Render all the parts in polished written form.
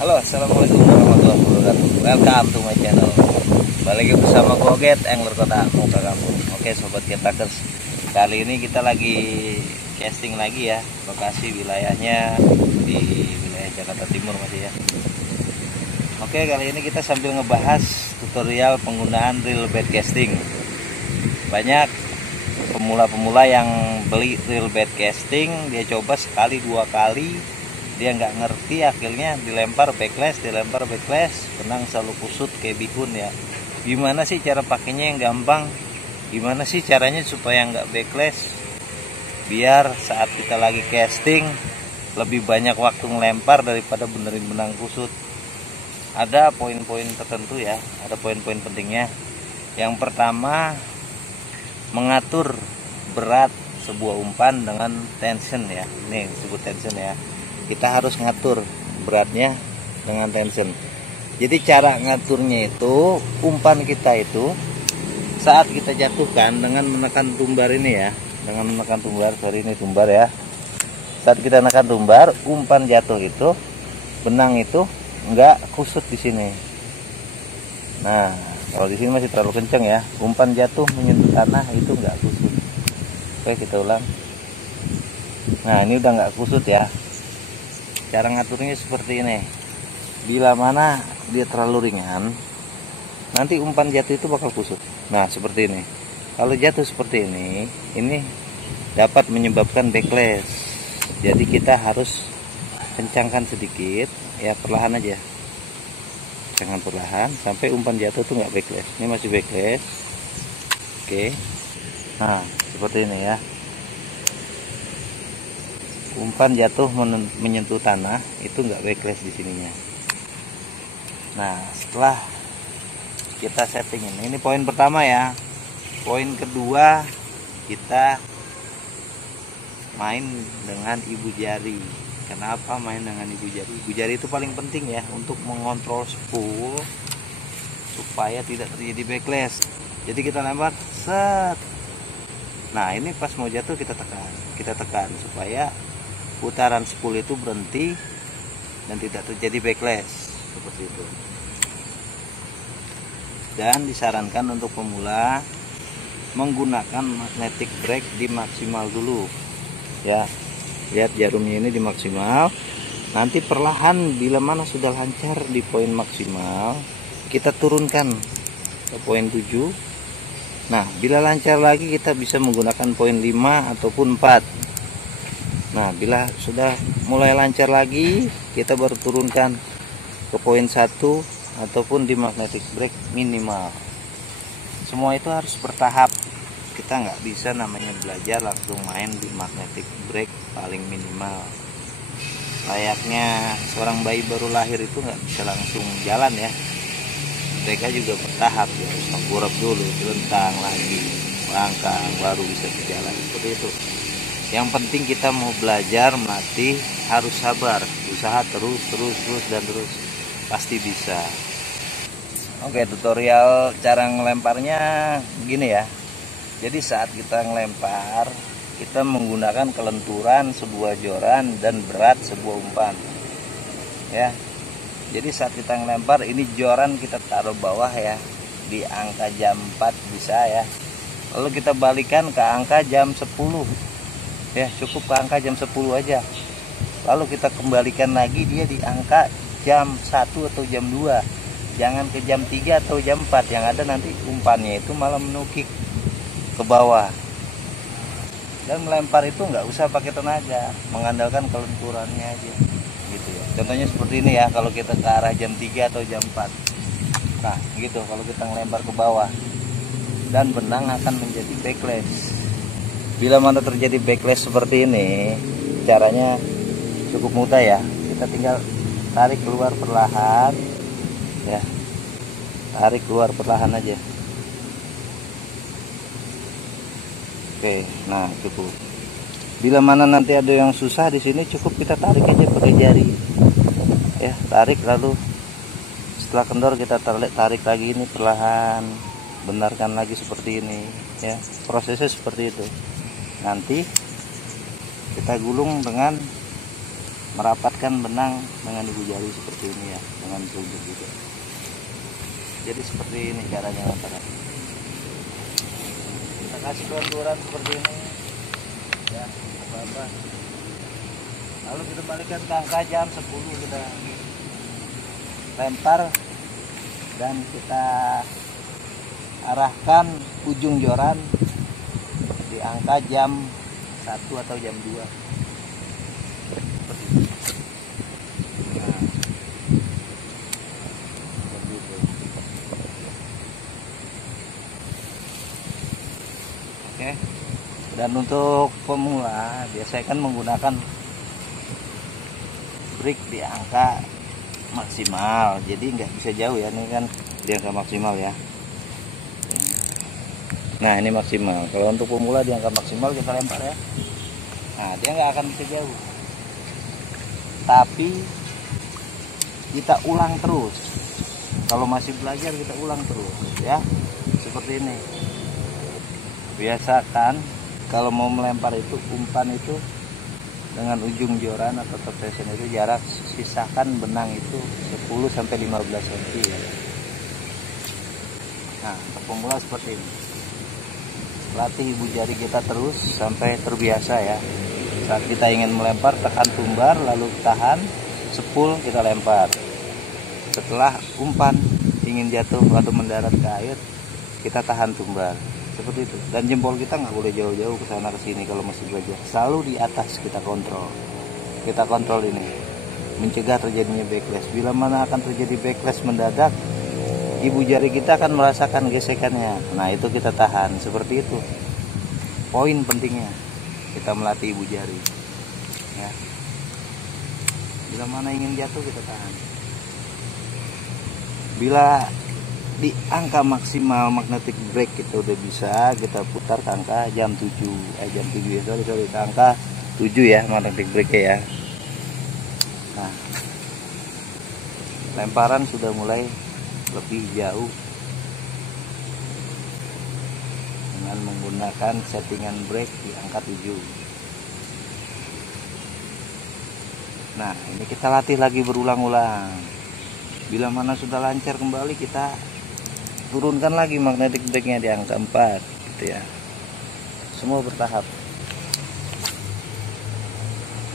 Halo, assalamualaikum warahmatullahi wabarakatuh. Welcome to my channel. Balik lagi bersama Goget Angler Kota Muka Kampung. Oke sobat Getakers, kali ini kita lagi casting lagi ya. Lokasi wilayahnya di wilayah Jakarta Timur masih ya. Oke, kali ini kita sambil ngebahas tutorial penggunaan reel bait casting. Banyak pemula-pemula yang beli reel bait casting, dia coba sekali dua kali, dia nggak ngerti, akhirnya dilempar backlash, benang selalu kusut kayak bihun ya. Gimana sih cara pakainya yang gampang? Gimana sih caranya supaya nggak backlash? Biar saat kita lagi casting lebih banyak waktu ngelempar daripada benerin benang kusut. Ada poin-poin tertentu ya, ada poin-poin pentingnya. Yang pertama, mengatur berat sebuah umpan dengan tension ya. Ini disebut tension ya. Kita harus ngatur beratnya dengan tension. Jadi cara ngaturnya itu, umpan kita itu saat kita jatuhkan dengan menekan tumbar ini ya, dengan menekan tumbar, sorry ini tumbar ya. Saat kita menekan tumbar, umpan jatuh itu, benang itu enggak kusut di sini. Nah, kalau di sini masih terlalu kencang ya, umpan jatuh menyentuh tanah itu enggak kusut. Oke, kita ulang. Nah, ini udah enggak kusut ya. Cara ngaturnya seperti ini. Bila mana dia terlalu ringan, nanti umpan jatuh itu bakal kusut. Nah, seperti ini. Kalau jatuh seperti ini dapat menyebabkan backlash. Jadi kita harus kencangkan sedikit, ya perlahan aja. Jangan perlahan sampai umpan jatuh tuh nggak backlash. Ini masih backlash. Oke. Nah, seperti ini ya. Umpan jatuh menyentuh tanah itu nggak backlash di sininya. Nah, setelah kita setting ini poin pertama ya. Poin kedua, kita main dengan ibu jari. Kenapa main dengan ibu jari? Ibu jari itu paling penting ya untuk mengontrol spool supaya tidak terjadi backlash. Jadi kita lempar set. Nah, ini pas mau jatuh kita tekan supaya putaran spool itu berhenti dan tidak terjadi backlash seperti itu. Dan disarankan untuk pemula menggunakan magnetic brake di maksimal dulu ya. Lihat jarumnya ini di maksimal. Nanti perlahan bila mana sudah lancar di poin maksimal, kita turunkan ke poin 7. Nah, bila lancar lagi kita bisa menggunakan poin 5 ataupun 4. Nah, bila sudah mulai lancar lagi, kita baru turunkan ke poin 1 ataupun di magnetic brake minimal. Semua itu harus bertahap. Kita nggak bisa namanya belajar langsung main di magnetic brake paling minimal. Layaknya seorang bayi baru lahir itu nggak bisa langsung jalan ya. Mereka juga bertahap ya, harus mengurap dulu, dilentang lagi, langkah baru bisa berjalan seperti itu. Yang penting kita mau belajar melatih harus sabar, usaha terus dan terus, pasti bisa. Oke, tutorial cara ngelemparnya begini ya. Jadi saat kita ngelempar, kita menggunakan kelenturan sebuah joran dan berat sebuah umpan ya. Jadi saat kita ngelempar, ini joran kita taruh bawah ya, di angka jam 4 bisa ya. Lalu kita balikan ke angka jam 10 ya, cukup ke angka jam 10 aja. Lalu kita kembalikan lagi dia di angka jam 1 atau jam 2. Jangan ke jam 3 atau jam 4, yang ada nanti umpannya itu malah menukik ke bawah. Dan melempar itu nggak usah pakai tenaga, mengandalkan kelenturannya aja gitu ya. Contohnya seperti ini ya, kalau kita ke arah jam 3 atau jam 4. Nah gitu, kalau kita ngelempar ke bawah dan benang akan menjadi backlash. Bila mana terjadi backlash seperti ini, caranya cukup mudah ya. Kita tinggal tarik keluar perlahan ya, tarik keluar perlahan aja. Oke, nah cukup. Bila mana nanti ada yang susah di sini, cukup kita tarik aja pakai jari ya, tarik, lalu setelah kendor kita tarik lagi ini perlahan, benarkan lagi seperti ini ya. Prosesnya seperti itu. Nanti kita gulung dengan merapatkan benang dengan ibu jari seperti ini ya, dengan telunjuk juga. Jadi seperti ini caranya lempar. Kita kasih konturan seperti ini ya, apa-apa. Lalu kita balikkan ke angka jam 10, kita lempar dan kita arahkan ujung joran di angka jam 1 atau jam 2. Oke. Dan untuk pemula biasanya kan menggunakan break di angka maksimal, jadi nggak bisa jauh ya. Ini kan di angka maksimal ya. Nah ini maksimal. Kalau untuk pemula di angka maksimal kita lempar ya. Nah dia nggak akan bisa jauh. Tapi kita ulang terus. Kalau masih belajar kita ulang terus ya. Seperti ini. Biasakan kalau mau melempar itu umpan itu dengan ujung joran atau tetesan itu jarak sisakan benang itu 10 sampai 15 cm ya. Nah, untuk pemula seperti ini. Latih ibu jari kita terus sampai terbiasa ya. Saat kita ingin melempar, tekan tumbar lalu tahan, sepul kita lempar. Setelah umpan ingin jatuh atau mendarat ke air, kita tahan tumbar. Seperti itu. Dan jempol kita nggak boleh jauh-jauh ke sana ke sini kalau masih belajar. Selalu di atas kita kontrol. Kita kontrol ini. Mencegah terjadinya backlash. Bila mana akan terjadi backlash mendadak, ibu jari kita akan merasakan gesekannya. Nah, itu kita tahan. Seperti itu. Poin pentingnya kita melatih ibu jari. Ya. Bila mana ingin jatuh kita tahan. Bila di angka maksimal magnetic break kita udah bisa, kita putar ke angka jam 7 jam 7 ya, sorry ke angka 7 ya magnetic break ya. Nah, lemparan sudah mulai lebih jauh dengan menggunakan settingan break di angka 7. Nah, ini kita latih lagi berulang-ulang. Bila mana sudah lancar kembali, kita turunkan lagi magnetic breaknya di angka 4 gitu ya. Semua bertahap.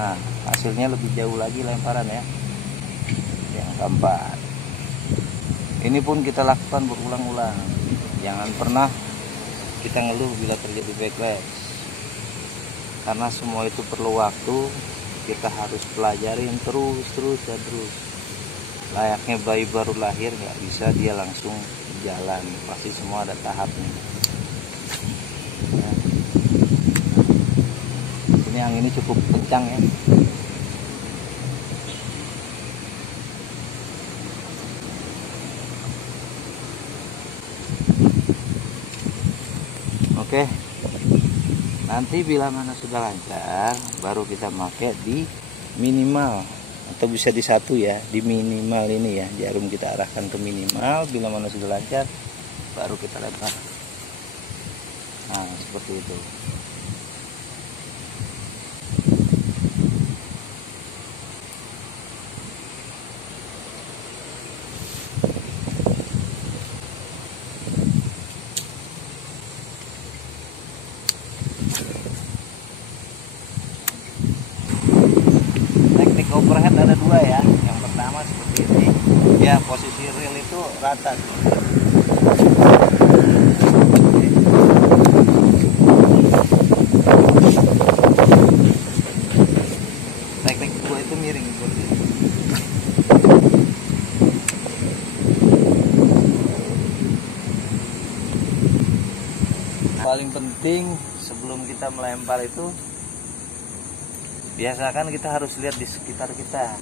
Nah, hasilnya lebih jauh lagi lemparan ya, di angka 4. Ini pun kita lakukan berulang-ulang. Jangan pernah kita ngeluh bila terjadi backlash, karena semua itu perlu waktu. Kita harus pelajarin terus. Layaknya bayi baru lahir, nggak bisa dia langsung jalan, pasti semua ada tahapnya ya. Ini angin ini cukup kencang ya. Oke, nanti bila mana sudah lancar baru kita pakai di minimal, atau bisa di 1 ya, di minimal ini ya. Jarum kita arahkan ke minimal. Bila mana sudah lancar baru kita lempar. Nah, seperti itu. Overhead ada 2 ya. Yang pertama seperti ini ya, posisi reel itu rata. Teknik 2 itu miring seperti ini. Paling penting sebelum kita melempar itu, biasakan kita harus lihat di sekitar kita,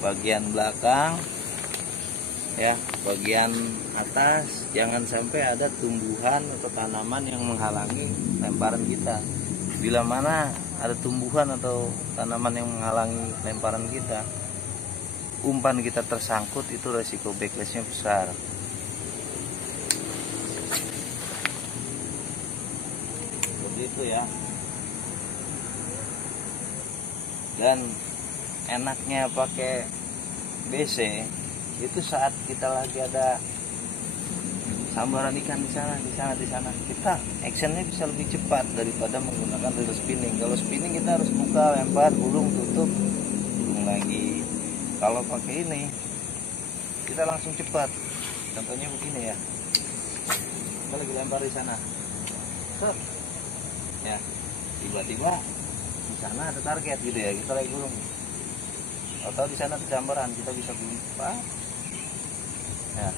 bagian belakang ya, bagian atas, jangan sampai ada tumbuhan atau tanaman yang menghalangi lemparan kita. Bila mana ada tumbuhan atau tanaman yang menghalangi lemparan kita, umpan kita tersangkut, itu resiko backlashnya besar. Begitu ya. Dan enaknya pakai BC itu saat kita lagi ada sambaran ikan di sana, kita actionnya bisa lebih cepat daripada menggunakan reel spinning. Kalau spinning kita harus buka, lempar, gulung, tutup, gulung lagi. Kalau pakai ini kita langsung cepat. Contohnya begini ya, kita lagi lempar di sana, ya tiba-tiba di sana ada target gitu ya, kita lagi gulung, atau di sana ada sambaran, kita bisa gulung cepat ya.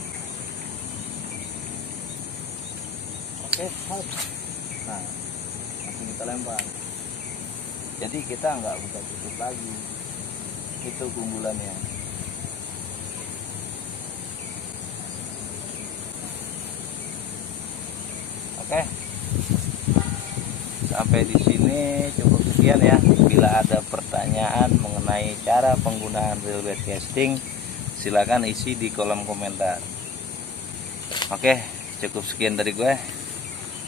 Oke, nah langsung kita lempar, jadi kita nggak buka tutup lagi. Itu keunggulannya. Oke, sampai di sini cukup sekian ya. Bila ada pertanyaan mengenai cara penggunaan reel bait casting, silakan isi di kolom komentar. Oke, cukup sekian dari gue.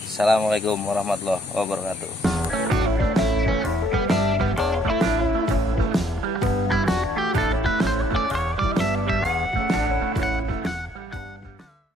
Assalamualaikum warahmatullahi wabarakatuh.